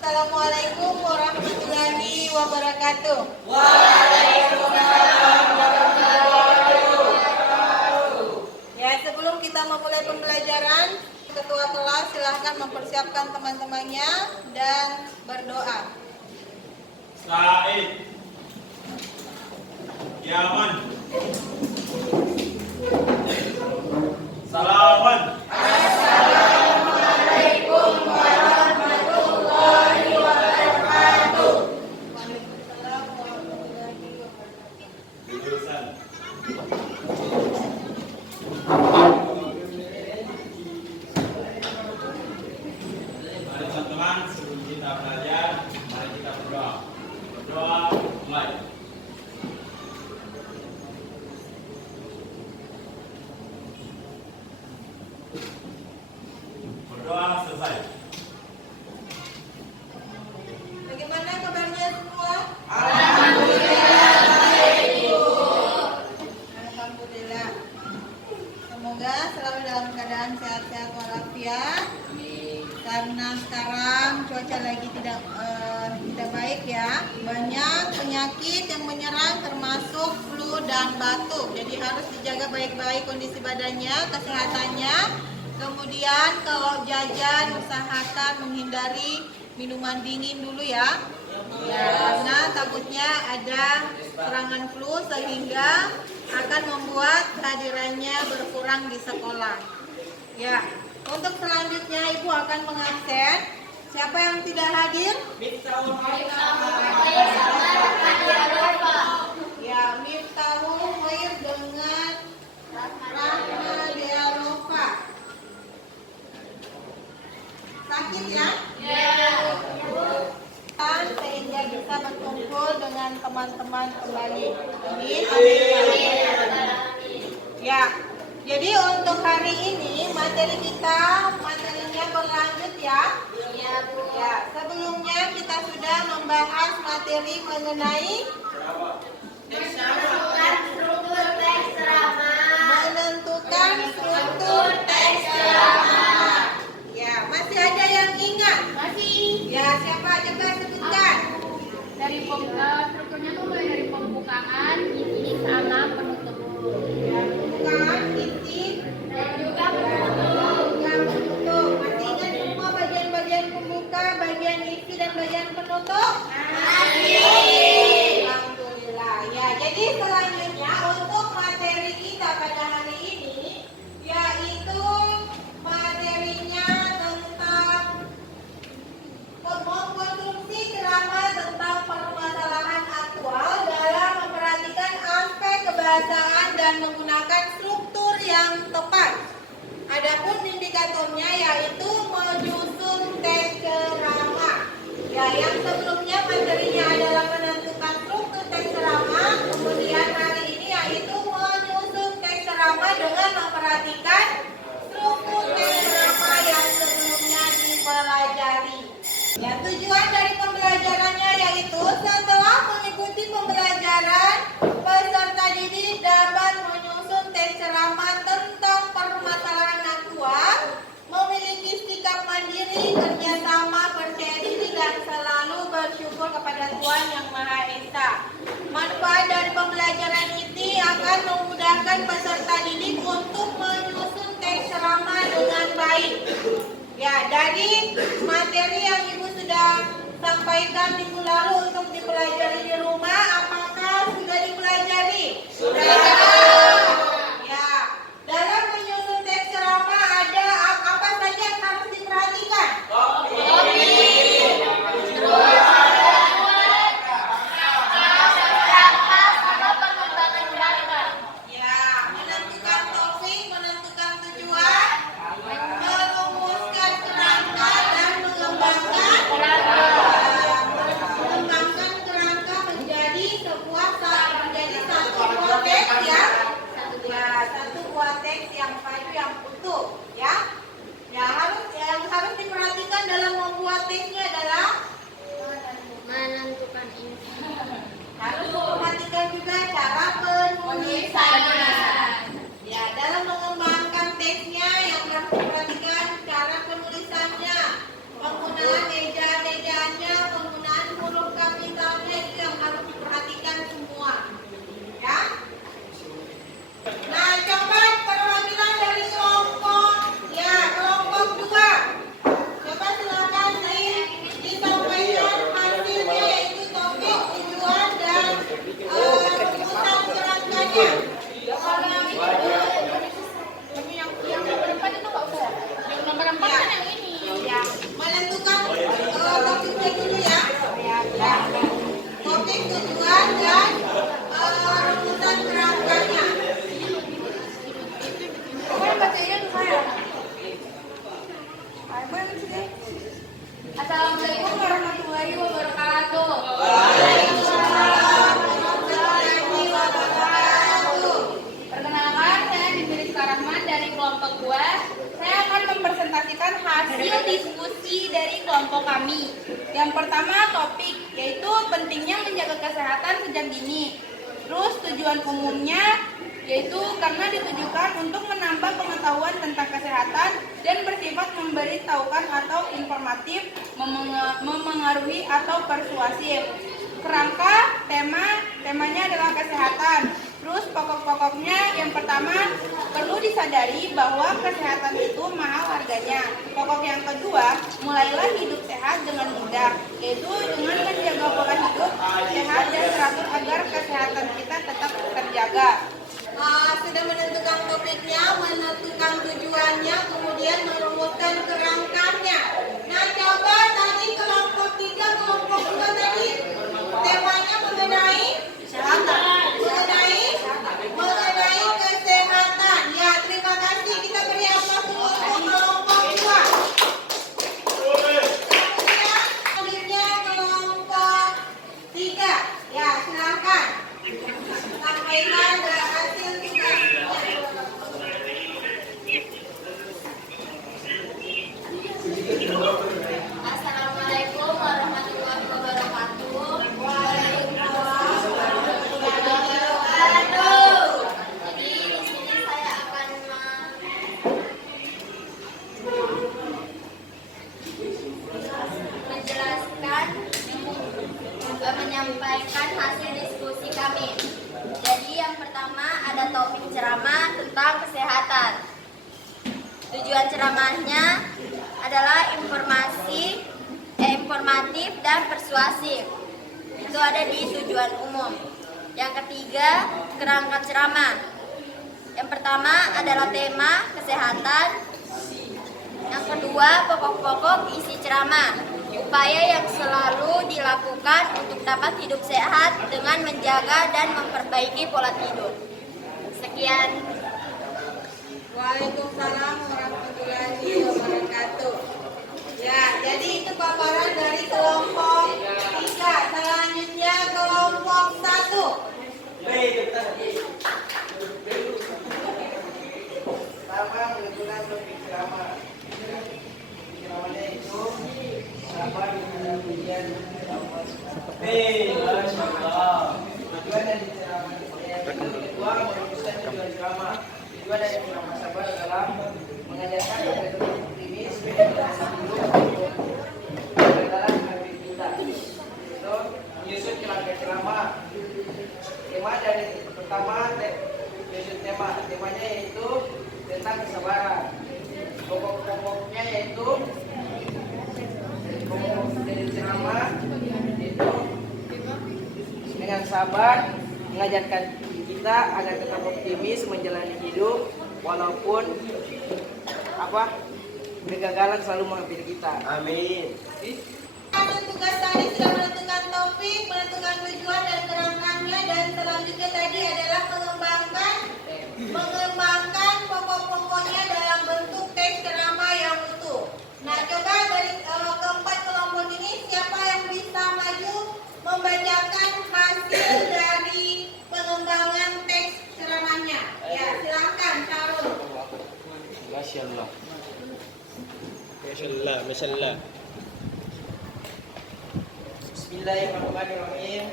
Assalamualaikum warahmatullahi wabarakatuh. Waalaikumsalam warahmatullahi wabarakatuh. Ya, sebelum kita memulai pembelajaran, Ketua kelas silahkan mempersiapkan teman-temannya dan berdoa. Said, Yaman, Salaman. Assalamualaikum warahmatullahi wabarakatuh. Waalaikumsalam warahmatullahi wabarakatuh. Jurusan. Mari teman-teman, sebelum kita belajar, mari kita berdoa. Berdoa mulai. Berdoa selesai. Bagaimana kabarnya semua? Alhamdulillah baik, Ibu. Alhamdulillah. Semoga selalu dalam keadaan sehat-sehat walafiat. Karena sekarang cuaca lagi tidak baik ya. Banyak penyakit yang menyerang termasuk flu dan batuk. Jadi harus dijaga baik-baik kondisi badannya, kesehatannya. Kemudian kalau jajan usahakan menghindari minuman dingin dulu ya. Ya, karena takutnya ada serangan flu sehingga akan membuat kehadirannya berkurang di sekolah. Ya, untuk selanjutnya Ibu akan mengabsen. Siapa yang tidak hadir? Ya, Miftahul Khair dengan Rahma Dialova. Sakit ya? Sehingga bisa berkumpul dengan teman-teman kembali. Amin. Ya, jadi untuk hari ini materinya berlanjut ya. Ya, sebelumnya kita sudah membahas materi mengenai menentukan struktur teks ceramah. Ya, masih ada yang ingat? Masih Ya, siapa coba sebutkan? dari strukturnya tuh mulai dari pembukaan, isi, sama, penutup. Ya, pembukaan, isi, Dan juga yang penutup. Masih ingat semua bagian-bagian pembuka, bagian isi, dan bagian penutup? Alhamdulillah. Ya, jadi selanjutnya untuk materi kita pada hari ini yaitu materinya tentang mengkonstruksi ceramah tentang permasalahan aktual dalam memperhatikan aspek kebahasaan dan menggunakan struktur yang tepat. Adapun indikatornya yaitu menyusun teks ceramah. Ya, yang sebelumnya materinya adalah menentukan struktur teks ceramah, kemudian hari ini yaitu menyusun teks ceramah dengan memperhatikan struktur teks ceramah yang sebelumnya dipelajari. Ya, tujuan dari pembelajarannya yaitu setelah mengikuti pembelajaran, peserta didik dapat menyusun teks ceramah tentang permasalahan aktual, memiliki sikap mandiri, kerjasama, percaya diri, dan selalu bersyukur kepada Tuhan Yang Maha Esa. Manfaat dari pembelajaran ini akan memudahkan peserta didik untuk menyusun teks ceramah dengan baik. Ya, dari materi yang Ibu sudah sampaikan minggu lalu untuk dipelajari di rumah, apakah sudah dipelajari? Sudah. Ya, dalam menyusun teks ceramah ada apa saja yang harus diperhatikan? Ya, menentukan topik, menentukan tujuan, merumuskan kerangka dan mengembangkan kerangka menjadi satu konteks warahmatullahi wabarakatuh. Waalaikumsalam warahmatullahi wabarakatuh. Perkenalkan, saya Bibiriska Rahman dari kelompok 2. Saya akan mempresentasikan hasil diskusi dari kelompok kami. Yang pertama topik, yaitu pentingnya menjaga kesehatan sejak dini. Terus tujuan umumnya, yaitu karena ditujukan untuk menambah pengetahuan tentang kesehatan dan bersifat memberitahukan atau informatif, memengaruhi atau persuasif. Kerangka temanya adalah kesehatan. Terus pokok-pokoknya yang pertama, perlu disadari bahwa kesehatan itu mahal harganya. Pokok yang kedua, mulailah hidup sehat dengan mudah, yaitu dengan menjaga pola hidup sehat dan teratur agar kesehatan kita tetap terjaga. Sudah menentukan topiknya, menentukan tujuannya, kemudian merumuskan kerangkanya. Nah, coba tadi kelompok 3, kelompok 2 tadi temanya mengenai mengenai kesehatan. Ya, terima kasih. Kita beri aplaus dulu untuk kelompok 2. Kemudian selanjutnya kelompok 3. Ya, silakan. Sampaikan hasil tugasnya. Assalamualaikum warahmatullahi wabarakatuh. Waalaikumsalam warahmatullahi Wabarakatuh. Jadi di sini saya akan menjelaskan, menyampaikan hasil diskusi kami. Jadi yang pertama ada topik ceramah tentang kesehatan. Tujuan ceramahnya adalah informatif dan persuasif. Itu ada di tujuan umum. Yang ketiga, kerangka ceramah. Yang pertama adalah tema kesehatan. Yang kedua, pokok-pokok isi ceramah. Upaya yang selalu dilakukan untuk dapat hidup sehat dengan menjaga dan memperbaiki pola tidur. Sekian. Waalaikumsalam warahmatullahi wabarakatuh. Ya, jadi itu paparan dari kelompok 3. Selanjutnya kelompok 1. Pertama, menentukan topik ceramah. Ceramahnya itu sabar dengan ujian. Masya Allah. Tujuan dari ceramah yang kedua, merumuskan tujuan ceramah. Tujuan dari ceramah sabar adalah mengajarkan kepada optimis dalam hidup dalam aktivitas. Itu menyusun kerangka ceramah. Tema dari pertama, menyusun temanya yaitu tentang kesabaran. Pokok-pokoknya yaitu pokok dari ceramah itu dengan sabar mengajarkan kita agar tetap optimis menjalani hidup walaupun kegagalan selalu menghampiri kita. Amin. Tugas tadi sudah menentukan topik, menentukan tujuan dan kerangkanya, dan selanjutnya tadi adalah mengembangkan pokok-pokoknya dalam bentuk teks ceramah yang utuh. Nah, coba dari keempat kelompok ini siapa yang bisa maju membacakan hasil dari pengembangan teks ceramahnya? Ya, silakan Syarul. Masya Allah. Masya Allah. Masya Allah. Bismillahirrahmanirrahim.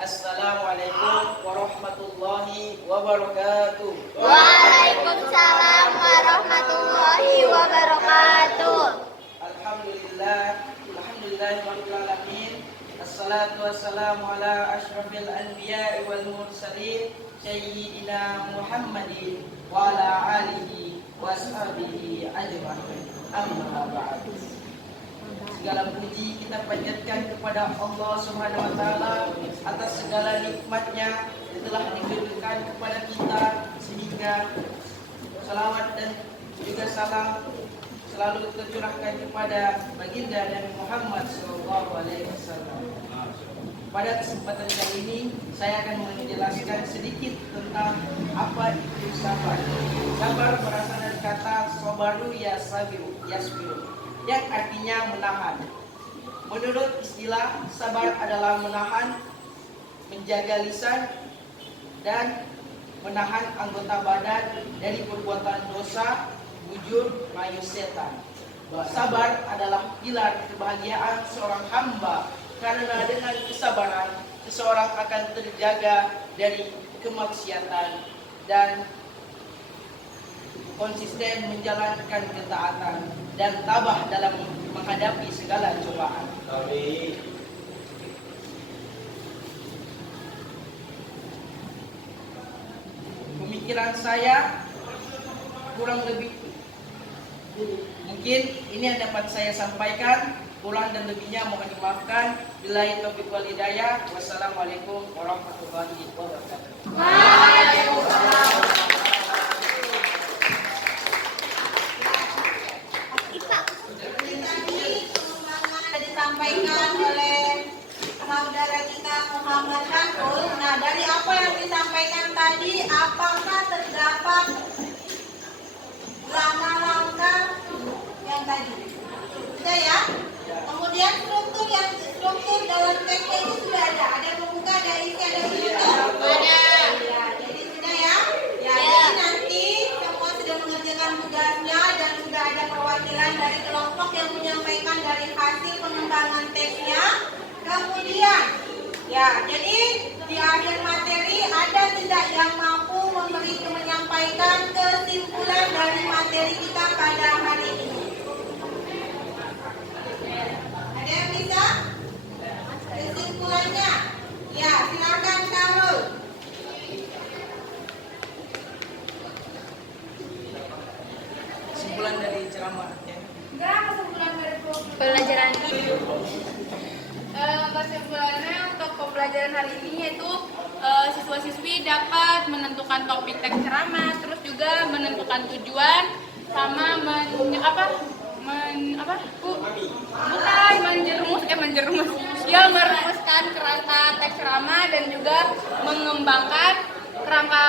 Assalamualaikum warahmatullahi wabarakatuh. Waalaikumsalam warahmatullahi wabarakatuh. Alhamdulillahirabbil alamin. Assalatu wassalamu ala asyrafil anbiya'i wal mursalin sayyidina Muhammadin wa ala alihi washabihi ajma'in. Amma ba'du. Segala puji kita panjatkan kepada Allah Subhanahu wa taala atas segala nikmatnya yang telah diberikan kepada kita, sehingga salawat dan juga salam selalu tercurahkan kepada baginda Nabi Muhammad SAW. Pada kesempatan kali ini saya akan menjelaskan sedikit tentang apa itu sabar. Sabar berasal dari kata sabaru yasbiru, yang artinya menahan. Menurut istilah, sabar adalah menahan, menjaga lisan, dan menahan anggota badan dari perbuatan dosa, bujur, mayu setan. Sabar adalah pilar kebahagiaan seorang hamba, karena dengan kesabaran seseorang akan terjaga dari kemaksiatan dan konsisten menjalankan ketaatan dan tabah dalam menghadapi segala cobaan. Amin. Pemikiran saya kurang lebih mungkin ini yang dapat saya sampaikan. Kurang dan lebihnya mohon dimaafkan. Billahi taufiq wal hidayah. Wassalamualaikum warahmatullahi wabarakatuh. Disampaikan oleh saudara kita Muhammad Khairul. Nah, dari apa yang disampaikan tadi, apakah terdapat langkah-langkah yang tadi? Sudah ya? Kemudian struktur dalam teksnya itu sudah ada. Ada pembuka, ada isi, ada penutup. Ada. Ya, jadi sudah ya. Ya, jadi nanti semua sudah mengerjakan tugasnya dan sudah ada perwakilan dari kelompok yang menyampaikan dari hasil pengembangan teksnya. Kemudian, ya, jadi di akhir materi ada tidak yang mampu menyampaikan kesimpulan dari materi kita pada hari ini? Ada yang bisa? Kesimpulannya? Ya, silakan Karul. Kesimpulan dari ceramah ya. Enggak, kesimpulan dari Pelajaran ini. Kesimpulannya untuk pembelajaran hari ini yaitu siswa-siswi dapat menentukan topik teks ceramah, terus juga menentukan tujuan sama merumuskan kerangka teks ceramah dan juga mengembangkan kerangka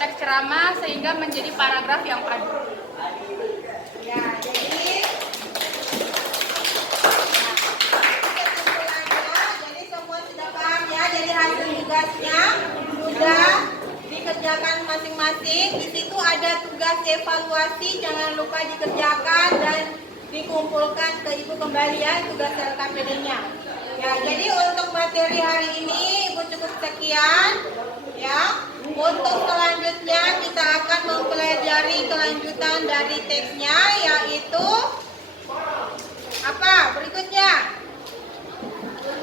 teks ceramah sehingga menjadi paragraf yang padu. Ya, jadi kesimpulannya, jadi semua sudah paham ya. Jadi hasil tugasnya sudah dikerjakan masing-masing. Di situ ada tugas evaluasi, jangan lupa dikerjakan dan dikumpulkan ke ibu kembali ya tugas LKPD-nya. Ya, jadi untuk materi hari ini ibu cukup sekian ya. Untuk selanjutnya kita akan mempelajari kelanjutan dari teksnya, yaitu apa berikutnya.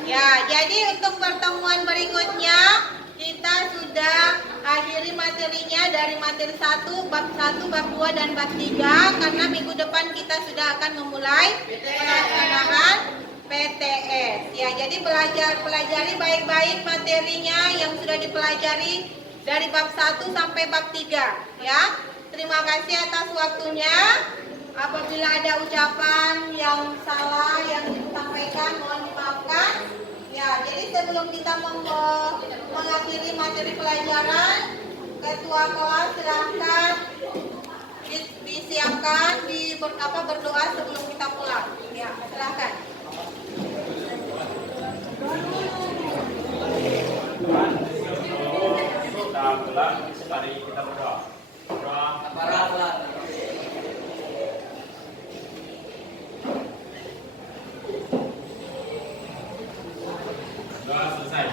Ya, jadi untuk pertemuan berikutnya kita sudah akhiri materinya dari materi 1, bab 1, bab 2, dan bab 3, karena minggu depan kita sudah akan memulai pelaksanaan PTS. Ya, jadi pelajari baik-baik materinya yang sudah dipelajari dari bab 1 sampai bab 3 ya. Terima kasih atas waktunya. Apabila ada ucapan yang salah yang disampaikan mohon dimaafkan. Ya, jadi sebelum kita mengakhiri materi pelajaran, ketua kelas silahkan disiapkan berdoa sebelum kita pulang. Ya, silahkan. Mari kita berdoa. Sudah selesai.